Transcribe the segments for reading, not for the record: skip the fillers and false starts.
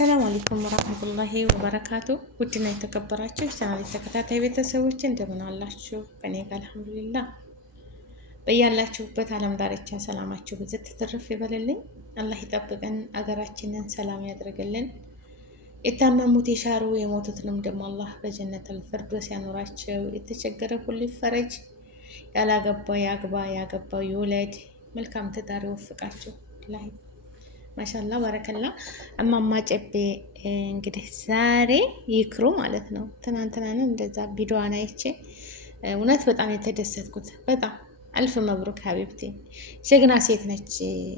አሰላሙ አለይኩም ወራህመቱላሂ ወበረካቱ። ውድና የተከበራችሁ ቻናል ተከታታይ ቤተሰቦች እንደምን አላችሁ? ከኔ ጋር አልሐምዱሊላህ። በያላችሁበት ዓለም ዳርቻ ሰላማችሁ ብዝት ትርፍ ይበልልኝ። አላህ ይጠብቀን፣ አገራችንን ሰላም ያድርግልን። የታመሙት የሻሩ የሞቱትንም ደግሞ አላህ በጀነተል ፊርደውስ ያኖራቸው። የተቸገረ ሁሉ ይፈረጅ። ያላገባ ያግባ፣ ያገባው ይውለድ። መልካም ትዳር ይወፍቃችሁ። ማሻላ ባረከላ። እማማ ጨቤ እንግዲህ ዛሬ ይክሩ ማለት ነው። ትናንትናንም እንደዛ ቪዲዮዋን አይቼ እውነት በጣም የተደሰትኩት በጣም አልፍ መብሩክ ሀቢብቴ። ጀግና ሴት ነች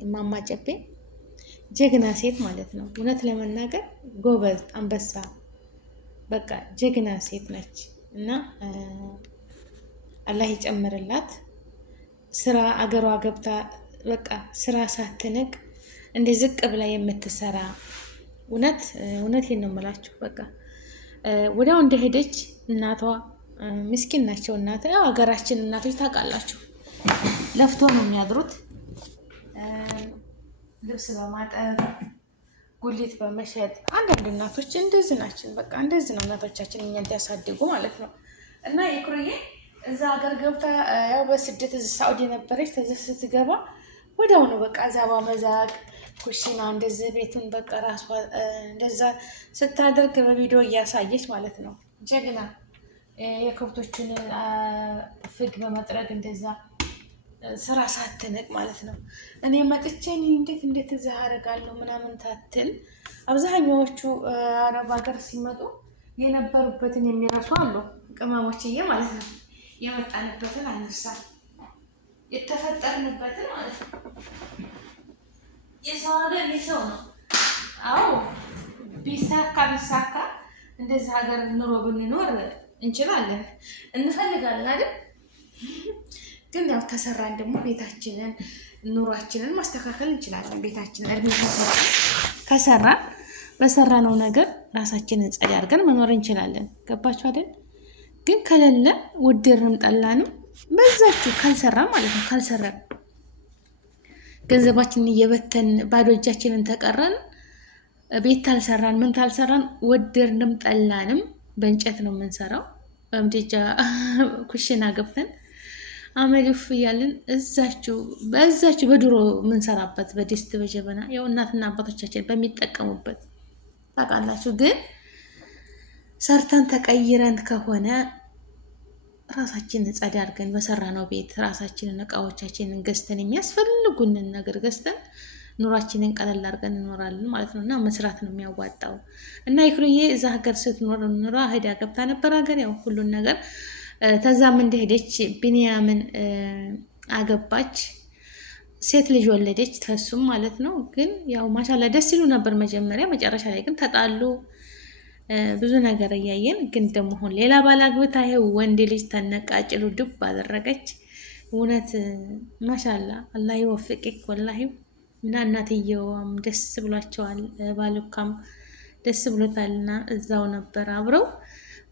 እማማ ጨቤ፣ ጀግና ሴት ማለት ነው። እውነት ለመናገር ጎበዝ አንበሳ፣ በቃ ጀግና ሴት ነች እና አላህ ይጨምርላት። ስራ አገሯ ገብታ በቃ ስራ ሳትንቅ እንደ ዝቅ ብላ የምትሰራ እውነቴን ነው የምላችሁ። በቃ ወዲያው እንደሄደች እናቷ ምስኪን ናቸው። እናት ያው ሀገራችን እናቶች ታውቃላችሁ፣ ለፍቶ ነው የሚያድሩት። ልብስ በማጠብ ጉሊት በመሸጥ አንዳንድ እናቶች እንደዚህ ናቸው። በቃ እንደዚህ ነው እናቶቻችን እኛ እንዲያሳድጉ ማለት ነው። እና የኩርዬ እዛ ሀገር ገብታ ያው በስደት እዚህ ሳኡዲ ነበረች። ተዚህ ስትገባ ወዲያው ነው በቃ እዛ በመዛቅ ኩሽና እንደዚህ ቤቱን በቃ ራሷ እንደዛ ስታደርግ በቪዲዮ እያሳየች ማለት ነው። ጀግና የከብቶችን ፍግ በመጥረግ እንደዛ ስራ ሳትንቅ ማለት ነው። እኔ መጥቼ እንዴት እዛ አደርጋለሁ ምናምን ታትል። አብዛኛዎቹ አረብ ሀገር ሲመጡ የነበሩበትን የሚረሱ አሉ፣ ቅመሞችዬ ማለት ነው። የመጣንበትን አንርሳል፣ የተፈጠርንበትን ማለት ነው። የሰው ሀገር የሰው ነው። አዎ ቢሳካ እንደዚህ ሀገር ኑሮ ብንኖር እንችላለን፣ እንፈልጋለን አይደል? ግን ያው ከሰራን ደግሞ ቤታችንን ኑሯችንን ማስተካከል እንችላለን። ቤታችንን እድሜ ከሰራን በሰራነው ነገር ራሳችንን ጸዳ አድርገን መኖር እንችላለን። ገባችሁ አይደል? ግን ከሌለ ውድርንም ጠላንም በዛችሁ ካልሰራን ማለት ነው። ካልሰራን ገንዘባችንን እየበተን ባዶ እጃችንን ተቀረን ቤት ታልሰራን ምን ታልሰራን ወደድንም ጠላንም በእንጨት ነው የምንሰራው። በምድጃ ኩሽና ገብተን አመልፍ እያልን በዛችሁ በድሮ የምንሰራበት በድስት በጀበና ያው እናትና አባቶቻችን በሚጠቀሙበት ታውቃላችሁ። ግን ሰርተን ተቀይረን ከሆነ ራሳችንን ጸዳ አድርገን በሰራነው ቤት ራሳችንን እቃዎቻችንን ገዝተን የሚያስፈልጉንን ነገር ገዝተን ኑሯችንን ቀለል አድርገን እንኖራለን ማለት ነው። እና መስራት ነው የሚያዋጣው። እና ይክሩዬ እዛ ሀገር ስትኖር ኑሯ ሄዳ ገብታ ነበር ሀገር ያው ሁሉን ነገር ተዛም እንደሄደች ቢንያምን አገባች፣ ሴት ልጅ ወለደች ተሱም ማለት ነው። ግን ያው ማሻላ ደስ ይሉ ነበር መጀመሪያ፣ መጨረሻ ላይ ግን ተጣሉ። ብዙ ነገር እያየን ግን ደግሞ አሁን ሌላ ባላግብታ ይሄው ወንድ ልጅ ተነቃጭሉ ድብ አደረገች። እውነት ማሻላ አላህ ይወፍቅክ ወላሂ። እና እናትየዋም ደስ ብሏቸዋል፣ ባልካም ደስ ብሎታልና እዛው ነበር አብረው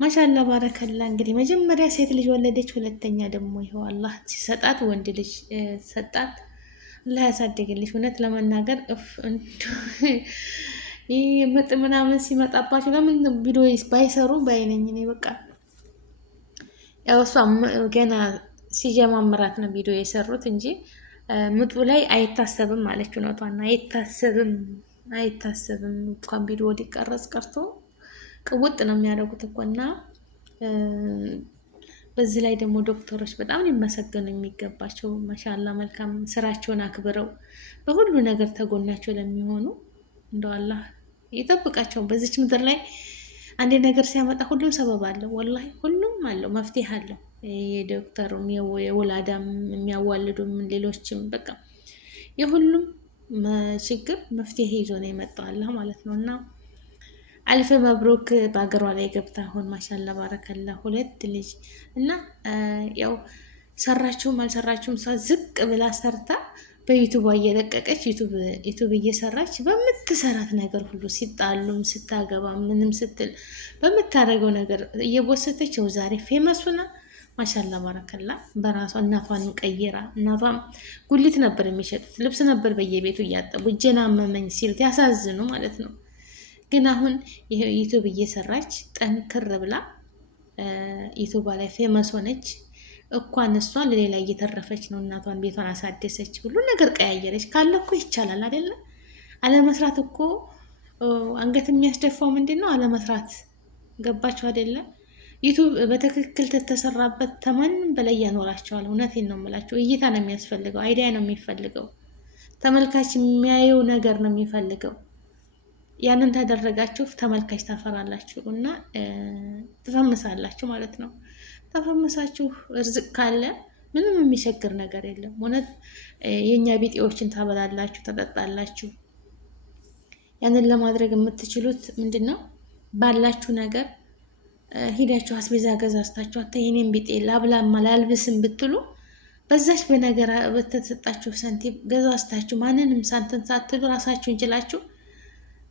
ማሻላ ባረከላ። እንግዲህ መጀመሪያ ሴት ልጅ ወለደች፣ ሁለተኛ ደግሞ ይኸው አላህ ሲሰጣት ወንድ ልጅ ሰጣት። አላህ ያሳድግልሽ። እውነት ለመናገር ይህ ምጥ ምናምን ሲመጣባቸው ለምን ቪዲዮ ባይሰሩ ባይነኝ እኔ በቃ ያው እሷ ገና ሲጀማምራት ነው ቪዲዮ የሰሩት እንጂ ምጡ ላይ አይታሰብም አለች። እውነቷን አይታሰብም እንኳን ቪዲዮ ሊቀረጽ ቀርቶ ቅውጥ ነው የሚያደርጉት እኮ። እና በዚህ ላይ ደግሞ ዶክተሮች በጣም ሊመሰገኑ የሚገባቸው ማሻላ መልካም ስራቸውን አክብረው በሁሉ ነገር ተጎናቸው ለሚሆኑ እንደው አላህ ይጠብቃቸው። በዚች ምድር ላይ አንድ ነገር ሲያመጣ ሁሉም ሰበብ አለው፣ ወላሂ ሁሉም አለው፣ መፍትሄ አለው። የዶክተሩም የወላዳም የሚያዋልዱም ሌሎችም በቃ የሁሉም ችግር መፍትሄ ይዞ ነው የመጣው አላህ ማለት ነው። እና አልፈ መብሩክ በሀገሯ ላይ ገብታ አሁን ማሻላ ባረከላ ሁለት ልጅ እና ያው ሰራችሁም አልሰራችሁም ዝቅ ብላ ሰርታ በዩቱብ እየለቀቀች ዩቱብ እየሰራች በምትሰራት ነገር ሁሉ ሲጣሉም ስታገባ ምንም ስትል በምታደርገው ነገር እየቦሰተች ያው ዛሬ ፌመሱና ማሻላ ባረከላ በራሷ እናቷን ቀይራ። እናቷም ጉሊት ነበር የሚሸጡት፣ ልብስ ነበር በየቤቱ እያጠቡ እጄን አመመኝ ሲሉት ያሳዝኑ ማለት ነው። ግን አሁን ዩቱብ እየሰራች ጠንክር ብላ ዩቱባ ላይ ፌመስ ሆነች። እንኳን እሷ ለሌላ እየተረፈች ነው። እናቷን ቤቷን አሳደሰች፣ ሁሉ ነገር ቀያየረች። ካለ እኮ ይቻላል አይደለ? አለመስራት እኮ አንገት የሚያስደፋው ምንድን ነው? አለመስራት። ገባችሁ አይደለ? ዩቱብ በትክክል ተተሰራበት ተማንም በላይ ያኖራቸዋል። እውነቴን ነው የምላቸው። እይታ ነው የሚያስፈልገው፣ አይዲያ ነው የሚፈልገው፣ ተመልካች የሚያየው ነገር ነው የሚፈልገው። ያንን ታደረጋችሁ ተመልካች ታፈራላችሁ እና ትፈምሳላችሁ ማለት ነው። ተፈምሳችሁ እርዝቅ ካለ ምንም የሚቸግር ነገር የለም። እውነት የእኛ ቢጤዎችን ታበላላችሁ፣ ተጠጣላችሁ። ያንን ለማድረግ የምትችሉት ምንድን ነው? ባላችሁ ነገር ሂዳችሁ አስቤዛ ገዛዝታችሁ አታ የኔን ቢጤ ላብላማ ላልብስም ብትሉ በዛች በነገር በተሰጣችሁ ሳንቲም ገዛዝታችሁ ማንንም ሳንትን ሳትሉ ራሳችሁን ችላችሁ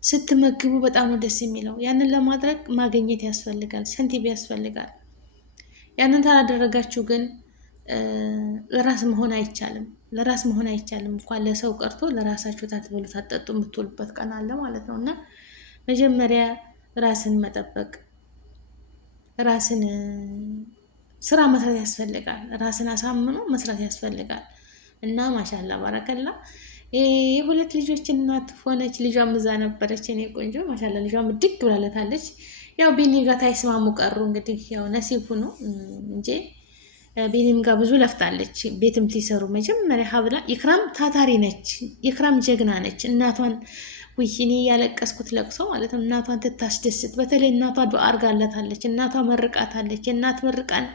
ስትመግቡ በጣም ነው ደስ የሚለው። ያንን ለማድረግ ማግኘት ያስፈልጋል፣ ሳንቲም ያስፈልጋል። ያንን ታላደረጋችሁ ግን ለራስ መሆን አይቻልም። ለራስ መሆን አይቻልም። እንኳን ለሰው ቀርቶ ለራሳችሁ ታትበሉ ታጠጡ የምትውሉበት ቀን አለ ማለት ነው። እና መጀመሪያ ራስን መጠበቅ፣ ራስን ስራ መስራት ያስፈልጋል። ራስን አሳምኖ መስራት ያስፈልጋል። እና ማሻላ ባረከላ የሁለት ልጆች እናት ሆነች። ልጇም እዛ ነበረች። እኔ ቆንጆ ማሻላ ልጇም ድግ ብላለታለች። ያው ቢኒ ጋር ታይስማሙ ቀሩ። እንግዲህ ያው ነሲቡ ነው እንጂ ቢኒም ጋር ብዙ ለፍታለች። ቤትም ትሰሩ መጀመሪያ ሀብላ ኢክራም ታታሪ ነች። ኢክራም ጀግና ነች። እናቷን እኔ ያለቀስኩት ለቅሶ ማለት ነው። እናቷን ትታስደስት። በተለይ እናቷ ዱዓ አርጋለታለች። እናቷ መርቃታለች። የእናት መርቃን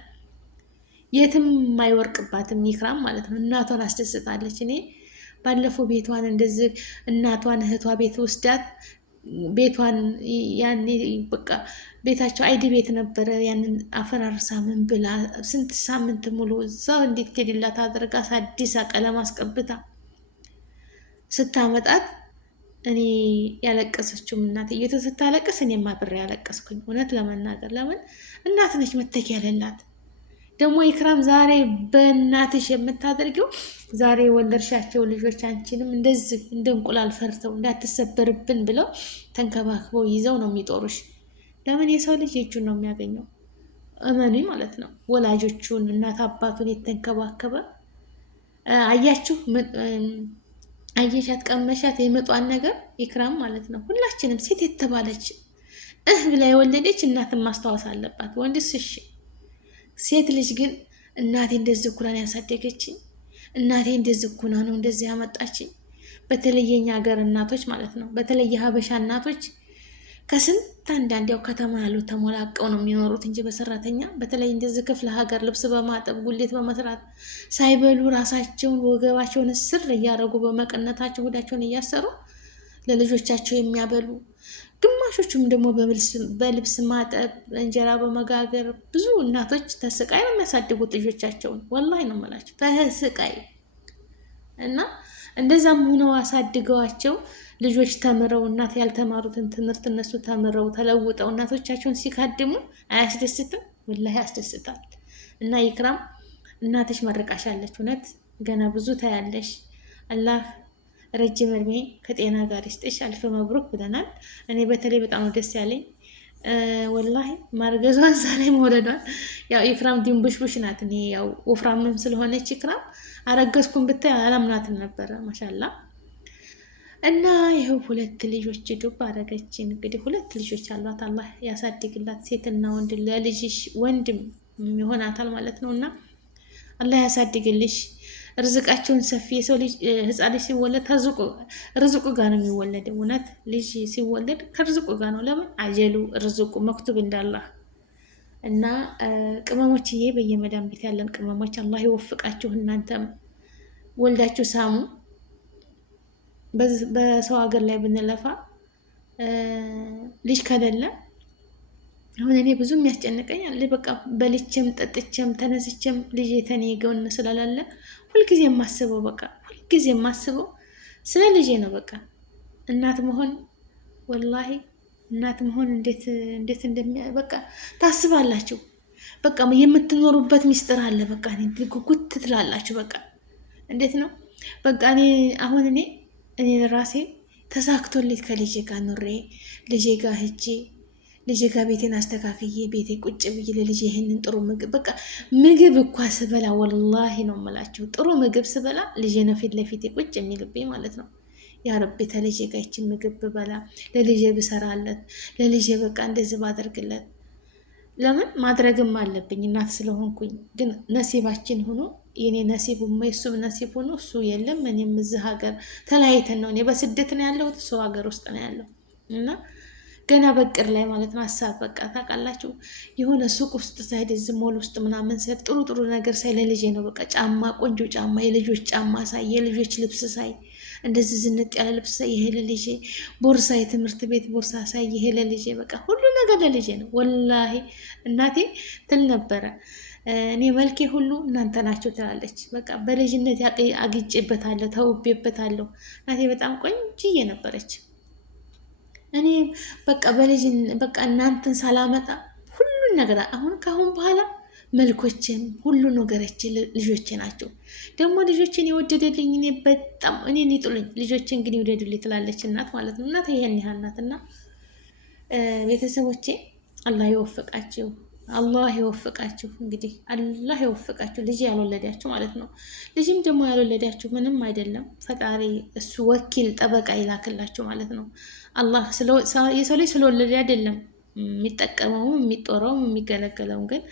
የትም አይወርቅባትም ኢክራም ማለት ነው። እናቷን አስደስታለች። እኔ ባለፈው ቤቷን እንደዚህ እናቷን እህቷ ቤት ወስዳት ቤቷን ያኔ በቃ ቤታቸው አይዲ ቤት ነበረ። ያንን አፈራርሳ ምን ብላ ስንት ሳምንት ሙሉ እዛው እንዴት ከሌላት አድርጋ አዲስ ቀለም አስቀብታ ስታመጣት እኔ ያለቀሰችው እናትዬቱ ስታለቅስ እኔም አብሬ ያለቀስኩኝ። እውነት ለመናገር ለምን እናት ነች መተኪያ ያለላት። ደግሞ ኢክራም ዛሬ በእናትሽ የምታደርጊው ዛሬ ወለድሻቸው ልጆች አንቺንም እንደዚህ እንደ እንቁላል ፈርተው እንዳትሰበርብን ብለው ተንከባክበው ይዘው ነው የሚጦሩሽ። ለምን የሰው ልጅ የእጁን ነው የሚያገኘው። እመኑ ማለት ነው። ወላጆቹን እናት አባቱን የተንከባከበ አያችሁ፣ አየሻት፣ ቀመሻት የመጧን ነገር ኢክራም ማለት ነው። ሁላችንም ሴት የተባለች ብላ የወለደች እናትን ማስታወስ አለባት። ወንድስ እሺ፣ ሴት ልጅ ግን እናቴ እንደዚህ ኩላን ያሳደገችኝ፣ እናቴ እንደዚህ ኩና ነው እንደዚህ ያመጣችኝ። በተለይ የኛ ሀገር እናቶች ማለት ነው፣ በተለይ የሀበሻ እናቶች ከስንት አንዳንድ ያው ከተማ ያሉ ተሞላቀው ነው የሚኖሩት እንጂ በሰራተኛ በተለይ እንደዚህ ክፍለ ሀገር ልብስ በማጠብ ጉሌት በመስራት ሳይበሉ ራሳቸውን ወገባቸውን እስር እያደረጉ በመቀነታቸው ሆዳቸውን እያሰሩ ለልጆቻቸው የሚያበሉ፣ ግማሾቹም ደግሞ በልብስ ማጠብ እንጀራ በመጋገር ብዙ እናቶች ተስቃይ ነው የሚያሳድጉት ልጆቻቸውን። ወላሂ ነው የምላቸው ተስቃይ እና እንደዛም ሆነው አሳድገዋቸው ልጆች ተምረው እናት ያልተማሩትን ትምህርት እነሱ ተምረው ተለውጠው እናቶቻቸውን ሲካድሙ አያስደስትም? ወላሂ ያስደስታል። እና ኢክራም እናትሽ መርቃሻለች። እውነት ገና ብዙ ታያለሽ። አላህ ረጅም እድሜ ከጤና ጋር ይስጥሽ። አልፍ መብሩክ ብለናል። እኔ በተለይ በጣም ነው ደስ ያለኝ ወላሂ ማርገዟን ዛሬ መውለዷን። ያው ኢክራም ድንቡሽቡሽ ናት። እኔ ያው ወፍራምም ስለሆነች ኢክራም አረገዝኩም ብታይ አላምናትም ነበረ። ማሻላ እና ይኸው ሁለት ልጆች ዱብ አረገች። እንግዲህ ሁለት ልጆች አሏት። አላህ ያሳድግላት። ሴትና ወንድ ለልጅሽ ወንድም ይሆናታል ማለት ነው። እና አላህ ያሳድግልሽ። ርዝቃቸውን ሰፊ። የሰው ልጅ ህፃን ልጅ ሲወለድ ርዝቁ ጋር ነው የሚወለደው። እውነት ልጅ ሲወለድ ከርዝቁ ጋር ነው። ለምን አጀሉ ርዝቁ መክቱብ እንዳላህ። እና ቅመሞችዬ፣ በየመዳም ቤት ያለን ቅመሞች አላህ ይወፍቃችሁ። እናንተም ወልዳችሁ ሳሙ። በሰው ሀገር ላይ ብንለፋ ልጅ ከሌለ አሁን እኔ ብዙ የሚያስጨንቀኝ በቃ በልቼም ጠጥቼም ተነስቼም ልጅ የተኔ ገውን ስላላለ ሁልጊዜ የማስበው በቃ ሁልጊዜ የማስበው ስለ ልጄ ነው። በቃ እናት መሆን ወላሂ እናት መሆን እንዴት በቃ ታስባላችሁ። በቃ የምትኖሩበት ሚስጥር አለ። በቃ ጉጉት ትላላችሁ። በቃ እንዴት ነው በቃ እኔ ራሴ ተሳክቶልኝ ከልጄ ጋር ኑሬ ልጄ ጋር ሂጄ ልጄ ጋር ቤቴን አስተካክዬ ቤቴ ቁጭ ብዬ ለልጄ ይህንን ጥሩ ምግብ በቃ ምግብ እኳ ስበላ ወላሂ ነው የምላቸው ጥሩ ምግብ ስበላ ልጄ ነው ፊት ለፊቴ ቁጭ የሚልብኝ ማለት ነው። ያ ረቢ ተልጄ ጋር ይችን ምግብ ብበላ ለልጄ ብሰራለት ለልጄ በቃ እንደዚህ ባደርግለት ለምን ማድረግም አለብኝ እናት ስለሆንኩኝ። ግን ነሲባችን ሆኖ የኔ ነሲብ የሱም ነሲብ ሆኖ እሱ የለም እኔም እዚህ ሀገር ተለያይተን ነው። እኔ በስደት ነው ያለሁት እሱ ሀገር ውስጥ ነው ያለው እና ገና በቅር ላይ ማለት ነው ሀሳብ በቃ ታውቃላችሁ። የሆነ ሱቅ ውስጥ ሳይድ እዚህ ሞል ውስጥ ምናምን ሳይ ጥሩ ጥሩ ነገር ሳይ ለልጄ ነው በቃ ጫማ፣ ቆንጆ ጫማ፣ የልጆች ጫማ ሳይ የልጆች ልብስ ሳይ እንደዚህ ዝንጥ ያለ ልብስ ሳይ ይሄ ለልጄ፣ ቦርሳ፣ የትምህርት ቤት ቦርሳ ሳይ ይሄ ለልጄ፣ በቃ ሁሉ ነገር ለልጄ ነው። ወላሂ እናቴ ትል ነበረ እኔ መልኬ ሁሉ እናንተ ናቸው ትላለች። በቃ በልጅነት አግጬበታለሁ፣ ተውቤበታለሁ። እናቴ በጣም ቆንጅዬ ነበረች። እኔ በቃ በቃ እናንተን ሳላመጣ ሁሉን ነገር አሁን ከአሁን በኋላ መልኮችን ሁሉ ነገሮች ልጆቼ ናቸው። ደግሞ ልጆችን የወደደልኝ እኔ በጣም እኔን ይጥሉኝ ልጆችን ግን ይወደዱልኝ ትላለች እናት ማለት ነው። እናት ይሄን ያህል ናት። እና ቤተሰቦቼ አላህ ይወፍቃችሁ፣ አላህ ይወፍቃችሁ። እንግዲህ አላህ ይወፍቃችሁ ልጅ ያልወለዳችሁ ማለት ነው። ልጅም ደግሞ ያልወለዳችሁ ምንም አይደለም፣ ፈጣሪ እሱ ወኪል ጠበቃ ይላክላችሁ ማለት ነው። አላህ የሰው ልጅ ስለወለደ አይደለም የሚጠቀመውም የሚጦረውም የሚገለገለውም ግን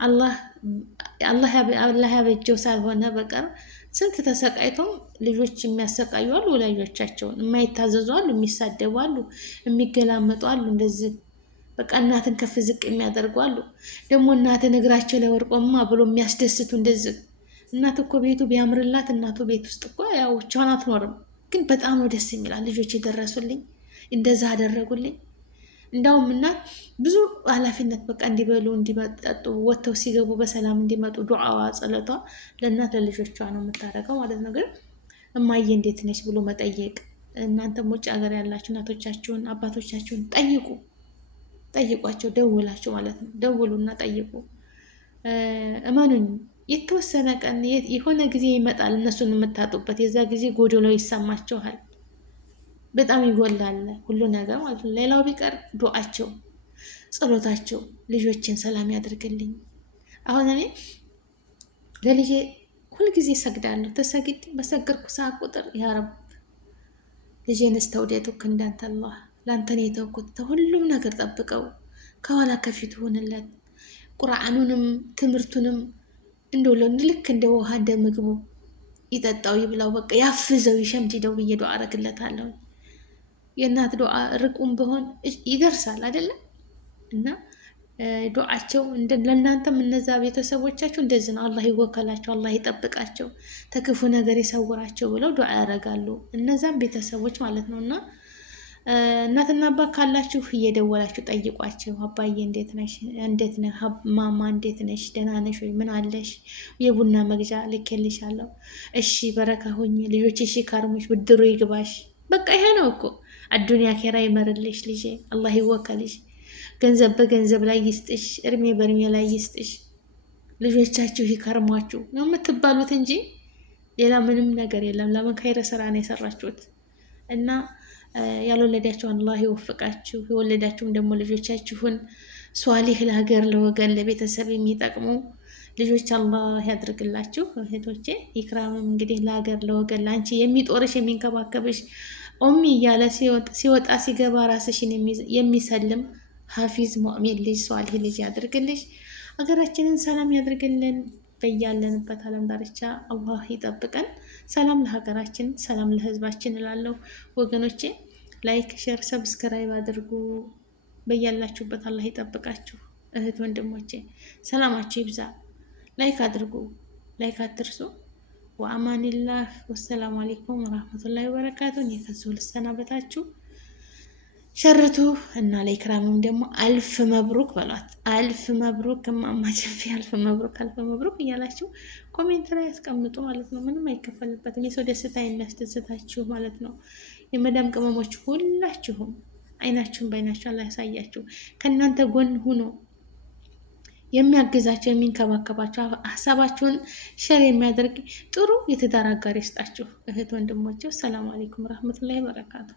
አላህ ያበጀው ሳልሆነ በቀር ስንት ተሰቃይተው ልጆች የሚያሰቃዩ አሉ፣ ወላጆቻቸውን የማይታዘዙ አሉ፣ የሚሳደቡ አሉ፣ የሚገላመጡ አሉ። እንደዚህ በቃ እናትን ከፍ ዝቅ የሚያደርጉ አሉ። ደግሞ እናትን እግራቸው ላይ ወርቆማ ብሎ የሚያስደስቱ እንደዚህ። እናት እኮ ቤቱ ቢያምርላት እናቱ ቤት ውስጥ እኮ ያው ብቻዋን አትኖርም። ግን በጣም ነው ደስ የሚላል። ልጆች የደረሱልኝ እንደዛ አደረጉልኝ። እንዳውም እናት ብዙ ኃላፊነት በቃ እንዲበሉ እንዲመጠጡ ወጥተው ሲገቡ በሰላም እንዲመጡ ዱዓዋ ጸሎቷ ለእናት ለልጆቿ ነው የምታደርገው ማለት ነው። ግን እማዬ እንዴት ነች ብሎ መጠየቅ። እናንተም ውጭ ሀገር ያላችሁ እናቶቻችሁን አባቶቻችሁን ጠይቋቸው፣ ደውላችሁ ማለት ነው። ደውሉና ጠይቁ። እመኑኝ የተወሰነ ቀን የሆነ ጊዜ ይመጣል እነሱን የምታጡበት። የዛ ጊዜ ጎዶሎ ይሰማችኋል። በጣም ይጎላል ሁሉ ነገር ማለት ነው። ሌላው ቢቀር ዱዓቸው፣ ጸሎታቸው ልጆችን ሰላም ያደርግልኝ። አሁን እኔ ለልጄ ሁልጊዜ ሰግዳለሁ። በሰገድኩ ሰዓት ቁጥር ያ ረብ ልጄን እስተውደቱክ እንዳንተ አላህ ለአንተን የተውኩት ተሁሉም ነገር ጠብቀው ከኋላ ከፊት ሆንለት። ቁርአኑንም ትምህርቱንም እንደው ልክ እንደ ውሃ እንደ ምግቡ ይጠጣው ይብላው፣ በቃ ያፍዘው ይሸምድደው ብዬ ዱዓ አረግለታለሁ። የእናት ዱዓ ርቁም ቢሆን ይደርሳል አይደለም? እና ዱዓቸው ለእናንተም እነዛ ቤተሰቦቻችሁ እንደዚህ ነው። አላህ ይወከላቸው፣ አላህ ይጠብቃቸው፣ ተክፉ ነገር ይሰውራቸው ብለው ዱዓ ያደርጋሉ። እነዛም ቤተሰቦች ማለት ነው። እና እናትና አባት ካላችሁ እየደወላችሁ ጠይቋቸው። አባዬ እንዴት ነሽ? እንዴት ነህ? ማማ እንዴት ነሽ? ደህና ነሽ ወይ? ምን አለሽ? የቡና መግዣ ልኬልሻለሁ። እሺ በረካ ሁኝ፣ ልጆች እሺ ካርሞች፣ ብድሩ ይግባሽ። በቃ ይሄ ነው እኮ አዱንያ ኬራ ይመርልሽ ልጄ፣ አላህ ይወከልሽ፣ ገንዘብ በገንዘብ ላይ ይስጥሽ፣ እድሜ በእድሜ ላይ ይስጥሽ፣ ልጆቻችሁ ይከርሟችሁ ነው የምትባሉት እንጂ ሌላ ምንም ነገር የለም። ለምን ከይረ ስራ ነው የሰራችሁት። እና ያልወለዳችሁን አላህ ይወፍቃችሁ፣ የወለዳችሁም ደግሞ ልጆቻችሁን ሷሊህ ለሀገር ለወገን ለቤተሰብ የሚጠቅሙ ልጆች አላህ ያድርግላችሁ። እህቶቼ ኢክራምም እንግዲህ ለሀገር ለወገን ለአንቺ የሚጦርሽ የሚንከባከብሽ ኦሚ እያለ ሲወጣ ሲገባ ራስሽን የሚሰልም ሀፊዝ ሙእሚን ልጅ ሷሊህ ልጅ ያድርግልሽ። ሀገራችንን ሰላም ያድርግልን። በያለንበት ዓለም ዳርቻ አላህ ይጠብቀን። ሰላም ለሀገራችን፣ ሰላም ለህዝባችን እላለሁ ወገኖቼ። ላይክ፣ ሼር፣ ሰብስክራይብ አድርጉ። በያላችሁበት አላህ ይጠብቃችሁ። እህት ወንድሞቼ ሰላማችሁ ይብዛ። ላይክ አድርጉ፣ ላይክ አትርሱ። ወአማኒላህ ወሰላሙ አለይኩም ወራህመቱላሂ ወበረካቱ። እኔ ከዚሁ ልሰናበታችሁ። ሸርቱ እና ለኢክራምም ደግሞ አልፍ መብሩክ በሏት። አልፍ መብሩክ እማማ ጀንፊ፣ አልፍ መብሩክ፣ አልፍ መብሩክ እያላችሁ ኮሜንት ላይ ያስቀምጡ ማለት ነው። ምንም አይከፈልበትም። የሰው ደስታ የሚያስደስታችሁ ማለት ነው። የመዳም ቅመሞች ሁላችሁም አይናችሁን በአይናችሁ አላህ ያሳያችሁ። ከእናንተ ጎን ሁኖ የሚያግዛቸው የሚንከባከባቸው ሀሳባችሁን ሸር የሚያደርግ ጥሩ የትዳር አጋር ይስጣችሁ። እህት ወንድሞቼ፣ ሰላም አለይኩም ረህመቱላሂ ወበረካቱ።